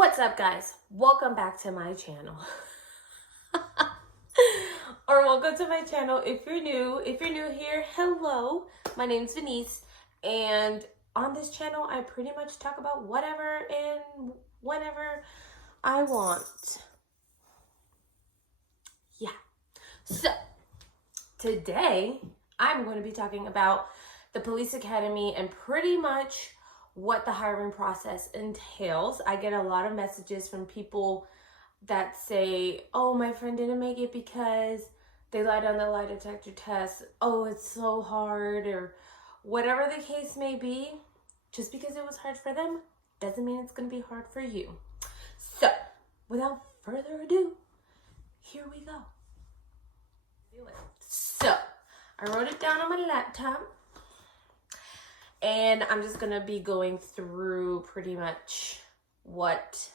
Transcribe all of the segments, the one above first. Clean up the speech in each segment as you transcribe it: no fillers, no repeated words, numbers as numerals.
What's up, guys? Welcome back to my channel. Or welcome to my channel if you're new. If you're new here, hello. My name's Venise, and on this channel I pretty much talk about whatever and whenever I want. Yeah. So today I'm going to be talking about the police academy and pretty much what the hiring process entails. I get a lot of messages from people that say, oh, my friend didn't make it because they lied on the lie detector test. Oh, it's so hard, or whatever the case may be. Just because it was hard for them doesn't mean it's going to be hard for you. So without further ado, here we go. So I wrote it down on my laptop, and I'm just going to be going through pretty much what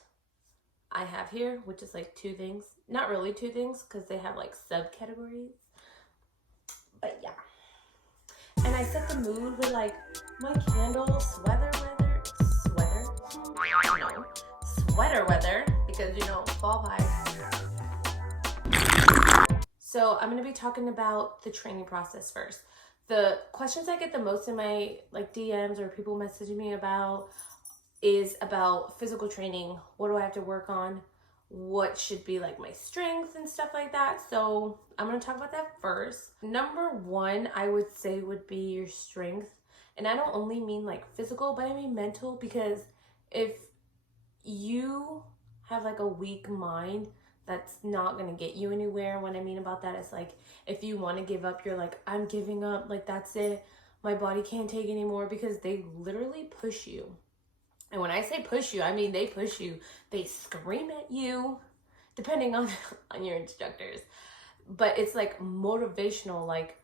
I have here, which is like two things. Not really two things, because they have like subcategories. But yeah. And I set the mood with like my candle, sweater weather, because you know, fall vibes. So I'm going to be talking about the training process first. The questions I get the most in my like DMs or people messaging me about is about physical training. What do I have to work on? What should be like my strengths and stuff like that. So I'm going to talk about that first. Number one, I would say would be your strength. And I don't only mean like physical, but I mean mental, because if you have like a weak mind, that's not going to get you anywhere. What I mean about that is like, if you want to give up, you're like, I'm giving up, like that's it, my body can't take anymore, because they literally push you. And when I say push you, I mean they push you. They scream at you, depending on your instructors. But it's like motivational, like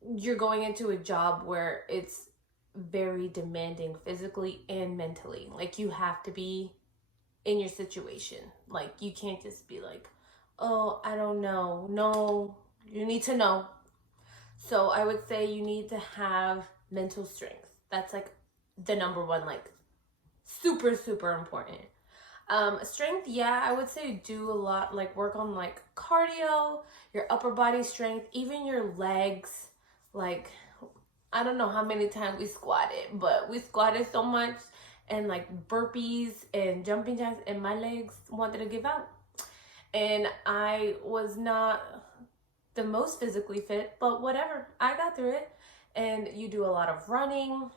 you're going into a job where it's very demanding physically and mentally. Like you have to be in your situation. Like you can't just be like, oh, I don't know. No, you need to know. So I would say you need to have mental strength. That's like the number one, like super important. Strength, yeah, I would say do a lot, like work on like cardio, your upper body strength, even your legs. Like I don't know how many times we squatted, but we squatted so much, and like burpees and jumping jacks, and my legs wanted to give out. And I was not the most physically fit, but whatever, I got through it. And you do a lot of running,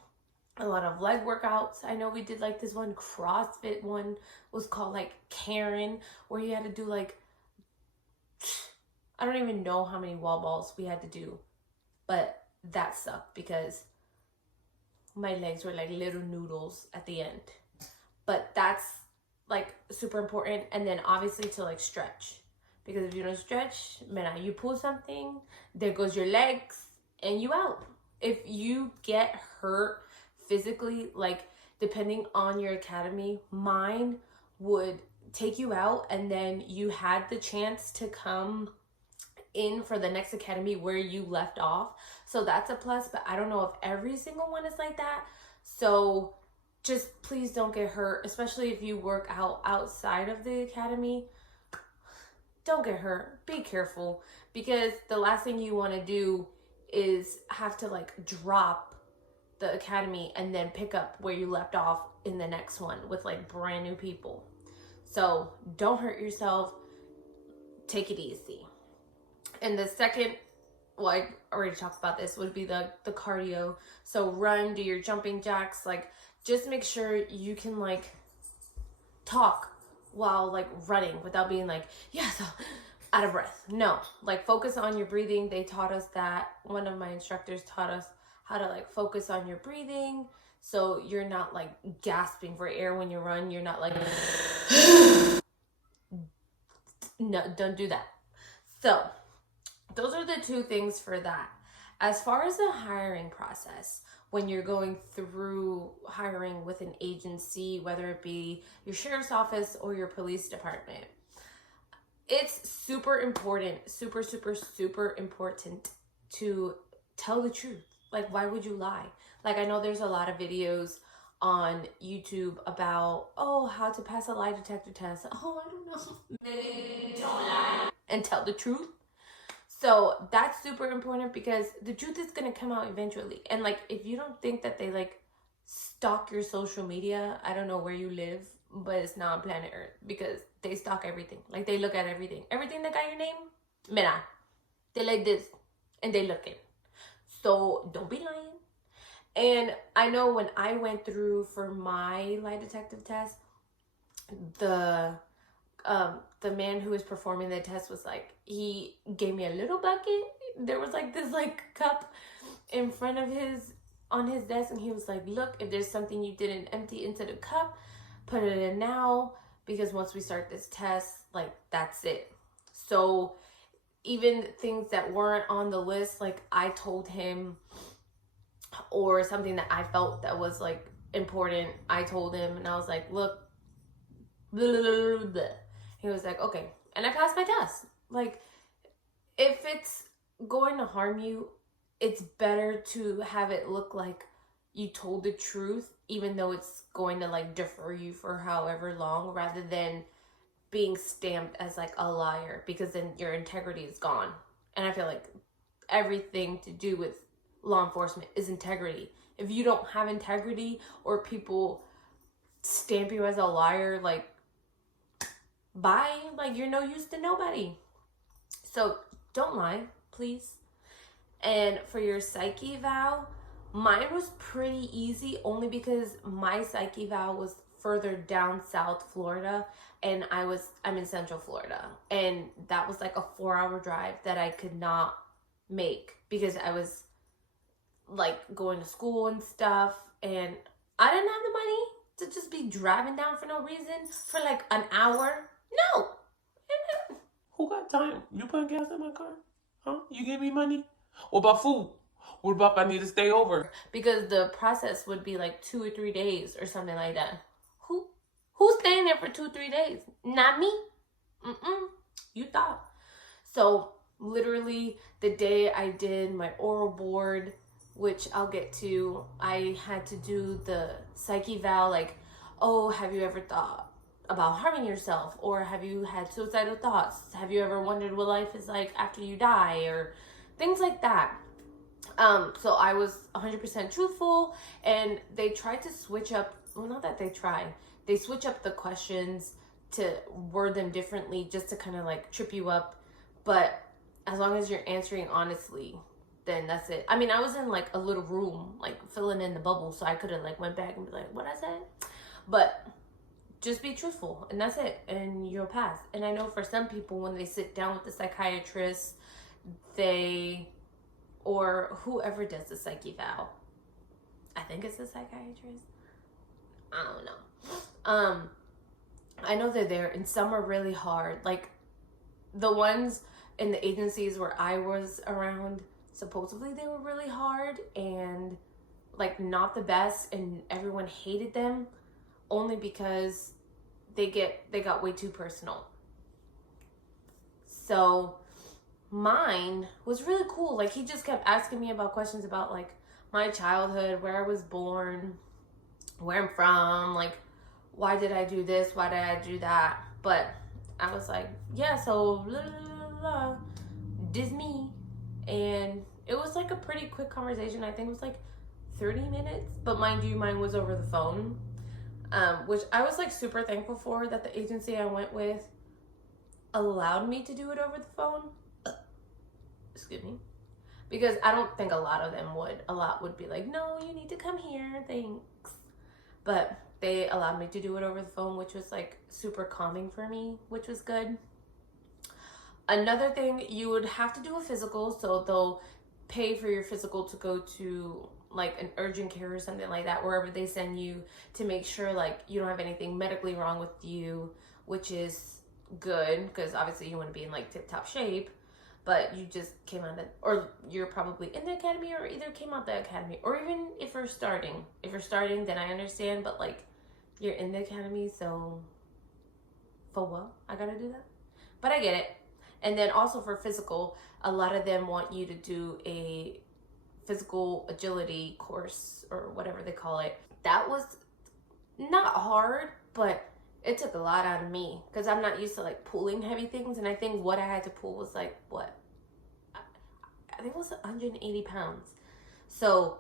a lot of leg workouts. I know we did like this one CrossFit one, was called like Karen, where you had to do like, I don't even know how many wall balls we had to do, but that sucked because my legs were like little noodles at the end. But that's like super important. And then obviously to like stretch, because if you don't stretch, man, you pull something, there goes your legs and you out. If you get hurt physically, like depending on your academy, mine would take you out, and then you had the chance to come in for the next academy where you left off. So that's a plus, but I don't know if every single one is like that. So just please don't get hurt, especially if you work out outside of the academy. Don't get hurt. Be careful, because the last thing you want to do is have to like drop the academy and then pick up where you left off in the next one with like brand new people. So don't hurt yourself. Take it easy. And the second, well, I already talked about this, would be the cardio. So run, do your jumping jacks. Like just make sure you can like talk while like running without being like, yeah, so out of breath. No, like focus on your breathing. They taught us that. One of my instructors taught us how to like focus on your breathing, so you're not like gasping for air when you run. You're not like no, don't do that. So those are the two things for that. As far as the hiring process, when you're going through hiring with an agency, whether it be your sheriff's office or your police department, it's super important, super important to tell the truth. Like, why would you lie? Like, I know there's a lot of videos on YouTube about, oh, how to pass a lie detector test. Oh, I don't know. Maybe don't lie and tell the truth. So that's super important because the truth is going to come out eventually. And like, if you don't think that they like stalk your social media, I don't know where you live, but it's not on planet Earth, because they stalk everything. Like, they look at everything. Everything that got your name, mira, they like this and they look it. So don't be lying. And I know when I went through for my lie detective test, the man who was performing the test was like, he gave me a little bucket. There was like this like cup in front of on his desk, and he was like, look, if there's something you didn't empty into the cup, put it in now, because once we start this test, like, that's it. So even things that weren't on the list, like, I told him, or something that I felt that was like important, I told him, and I was like, look, blah, blah, blah, blah. He was like, okay. And I passed my test. Like, if it's going to harm you, it's better to have it look like you told the truth, even though it's going to like defer you for however long, rather than being stamped as like a liar, because then your integrity is gone. And I feel like everything to do with law enforcement is integrity. If you don't have integrity, or people stamp you as a liar, like, bye, like, you're no use to nobody. So don't lie, please. And for your psych eval, mine was pretty easy, only because my psych eval was further down South Florida, and I'm in Central Florida, and that was like a 4-hour drive that I could not make because I was like going to school and stuff, and I didn't have the money to just be driving down for no reason for like an hour. No. Who got time? You putting gas in my car? Huh? You give me money? What about food? What about if I need to stay over? Because the process would be like 2 or 3 days or something like that. Who's staying there for 2 or 3 days? Not me. You thought. So literally the day I did my oral board, which I'll get to, I had to do the psych eval, like, oh, have you ever thought about harming yourself? Or have you had suicidal thoughts? Have you ever wondered what life is like after you die? Or things like that. So I was 100% truthful, and they tried to switch up, well, not that they tried, they switch up the questions to word them differently just to kind of like trip you up. But as long as you're answering honestly, then that's it. I mean, I was in like a little room, like filling in the bubble, so I could have like went back and be like, what I said? But just be truthful, and that's it, and you'll pass. And I know for some people, when they sit down with the psychiatrist, or whoever does the psych eval, I think it's a psychiatrist, I don't know. I know they're there, and some are really hard. Like, the ones in the agencies where I was around, supposedly they were really hard and like not the best, and everyone hated them only because they got way too personal. So mine was really cool. Like, he just kept asking me about questions about like my childhood, where I was born, where I'm from, like, why did I do this, why did I do that? But I was like, yeah, so blah, blah, blah, blah. This me. And it was like a pretty quick conversation. I think it was like 30 minutes, but mind you, mine was over the phone, which I was like super thankful for, that the agency I went with allowed me to do it over the phone. Excuse me. Because I don't think a lot of them would. A lot would be like, no, you need to come here, thanks. But they allowed me to do it over the phone, which was like super calming for me, which was good. Another thing, you would have to do a physical, so they'll pay for your physical to go to like an urgent care or something like that, wherever they send you, to make sure like you don't have anything medically wrong with you, which is good, because obviously you want to be in like tip-top shape. But you just came out of, or you're probably in the academy, or either came out the academy, or even if you're starting, then I understand, but like, you're in the academy, so for what? I gotta do that? But I get it. And then also for physical, a lot of them want you to do a physical agility course, or whatever they call it. That was not hard, but it took a lot out of me because I'm not used to like pulling heavy things. And I think what I had to pull was like, what? I think it was 180 pounds. So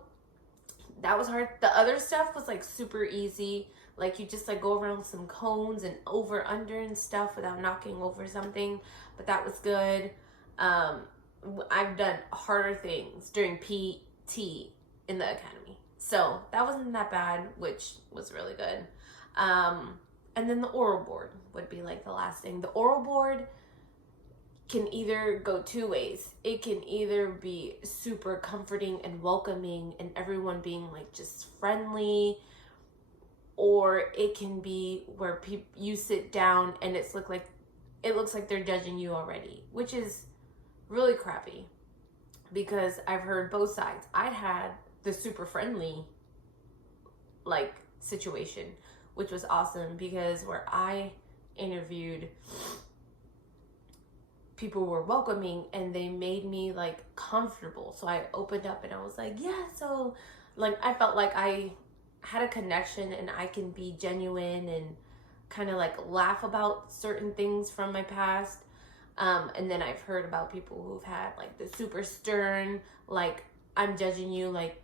that was hard. The other stuff was like super easy. Like you just like go around some cones and over, under and stuff without knocking over something. But that was good. I've done harder things during PT in the academy. So that wasn't that bad, which was really good. And then the oral board would be like the last thing. The oral board can either go two ways. It can either be super comforting and welcoming and everyone being like just friendly, or it can be where you sit down and it looks like they're judging you already, which is really crappy because I've heard both sides. I'd had the super friendly like situation, which was awesome because where I interviewed, people were welcoming and they made me like comfortable. So I opened up and I was like, yeah, so like I felt like I had a connection and I can be genuine and kind of like laugh about certain things from my past. And then I've heard about people who've had like the super stern, like I'm judging you, like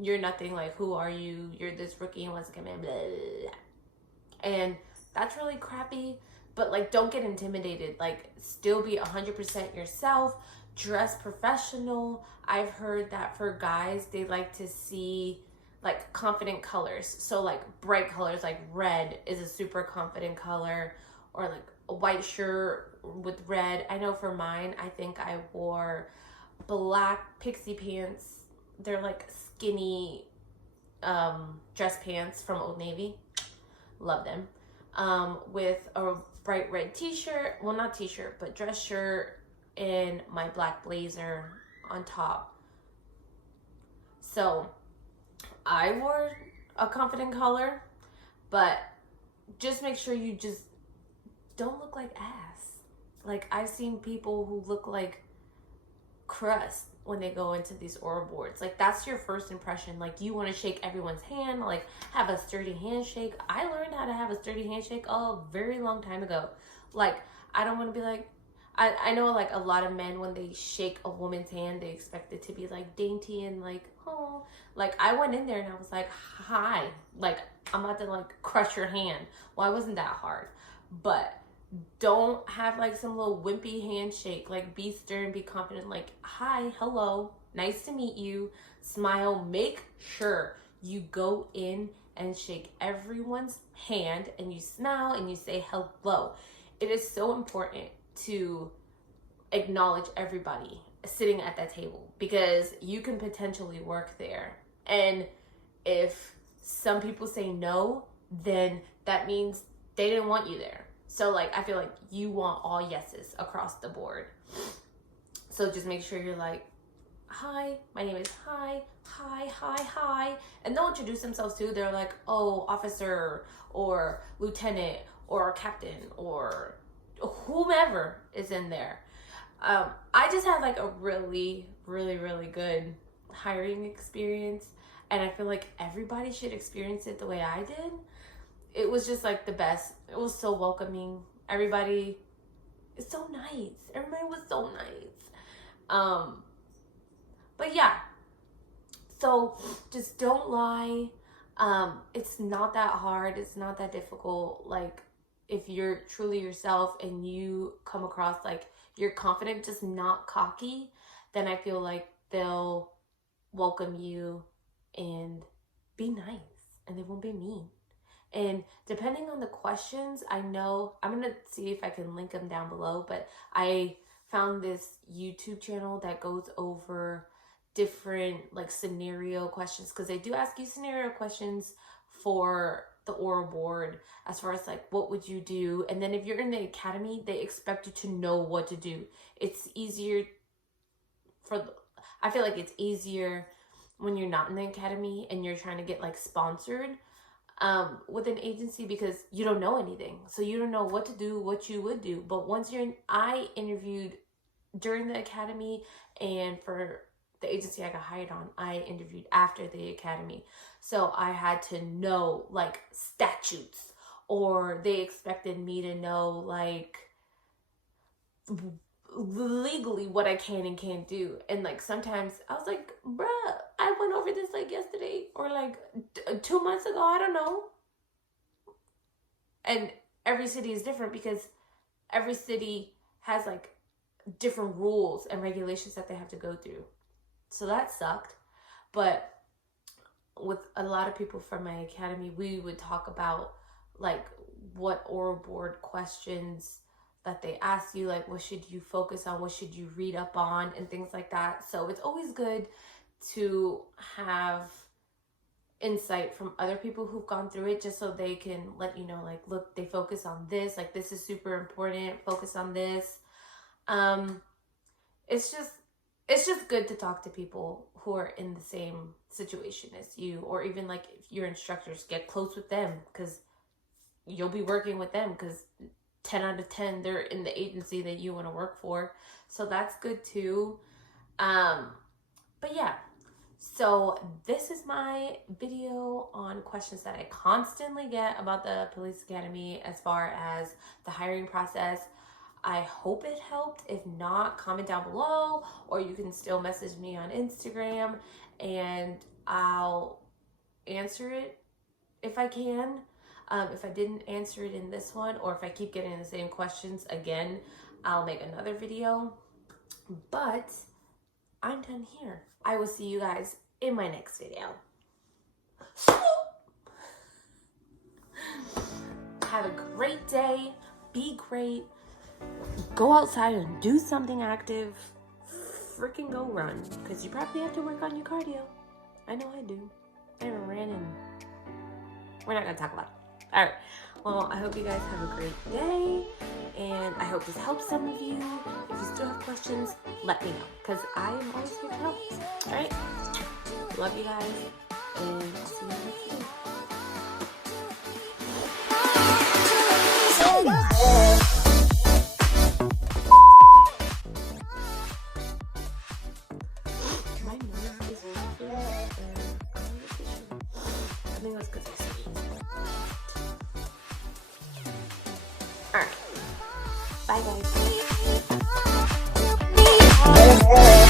you're nothing, like who are you? You're this rookie and wants to come in, blah, blah, blah. And that's really crappy. But like don't get intimidated. Like still be 100% yourself. Dress professional. I've heard that for guys, they like to see like confident colors. So like bright colors, like red is a super confident color, or like a white shirt with red. I know for mine, I think I wore black pixie pants. They're like skinny dress pants from Old Navy. Love them. With a bright red t-shirt. Well, not t-shirt, but dress shirt and my black blazer on top. So I wore a confident color, but just make sure you just don't look like ass. Like I've seen people who look like crust when they go into these oral boards. Like that's your first impression. Like you want to shake everyone's hand, like have a sturdy handshake. I learned how to have a sturdy handshake a very long time ago. Like I don't want to be like, I know like a lot of men, when they shake a woman's hand, they expect it to be like dainty and like, oh, like I went in there and I was like, hi, like I'm about to like crush your hand. Well, I wasn't that hard, but don't have like some little wimpy handshake. Like be stern, be confident, like hi, hello, nice to meet you, smile. Make sure you go in and shake everyone's hand and you smile and you say hello. It is so important to acknowledge everybody sitting at that table because you can potentially work there. And if some people say no, then that means they didn't want you there. So like I feel like you want all yeses across the board. So just make sure you're like, hi, my name is hi, and they'll introduce themselves too. They're like, oh, officer or lieutenant or captain or whomever is in there. I just had like a really good hiring experience, and I feel like everybody should experience it the way I did. It was just like the best. It was so welcoming. Everybody is so nice. Everybody was so nice. But yeah, so just don't lie. It's not that hard. It's not that difficult. Like if you're truly yourself and you come across like you're confident, just not cocky, then I feel like they'll welcome you and be nice and they won't be mean. And depending on the questions, I know, I'm going to see if I can link them down below, but I found this YouTube channel that goes over different like scenario questions, because they do ask you scenario questions for the oral board as far as like what would you do. And then if you're in the academy, they expect you to know what to do. It's easier I feel like it's easier when you're not in the academy and you're trying to get like sponsored with an agency, because you don't know anything. So you don't know what to do, what you would do. But once I interviewed during the academy and for the agency I got hired on, I interviewed after the academy. So I had to know like statutes, or they expected me to know like legally what I can and can't do. And like sometimes I was like, bruh, I went over this like yesterday or like 2 months ago, I don't know. And every city is different because every city has like different rules and regulations that they have to go through. So that sucked. But with a lot of people from my academy, we would talk about like what oral board questions that they ask you, like what should you focus on, what should you read up on, and things like that. So it's always good to have insight from other people who've gone through it, just so they can let you know, like, look, they focus on this, like this is super important, focus on this. It's just good to talk to people who are in the same situation as you, or even like if your instructors, get close with them because you'll be working with them, because 10 out of 10 they're in the agency that you want to work for. So that's good too. But yeah, so this is my video on questions that I constantly get about the police academy as far as the hiring process. I hope it helped. If not, comment down below, or you can still message me on Instagram and I'll answer it if I can. If I didn't answer it in this one, or if I keep getting the same questions again, I'll make another video. But I'm done here. I will see you guys in my next video. Have a great day. Be great. Go outside and do something active. Freaking go run, because you probably have to work on your cardio. I know I do. I haven't ran in. We're not going to talk about it. All right. Well, I hope you guys have a great day, and I hope this helps some of you. If you still have questions, let me know, because I am always here to help. All right. Love you guys, and I'll see you next video. My nose is itching, and I'm itching. I think that's because I sneezed. Alright. Bye, guys.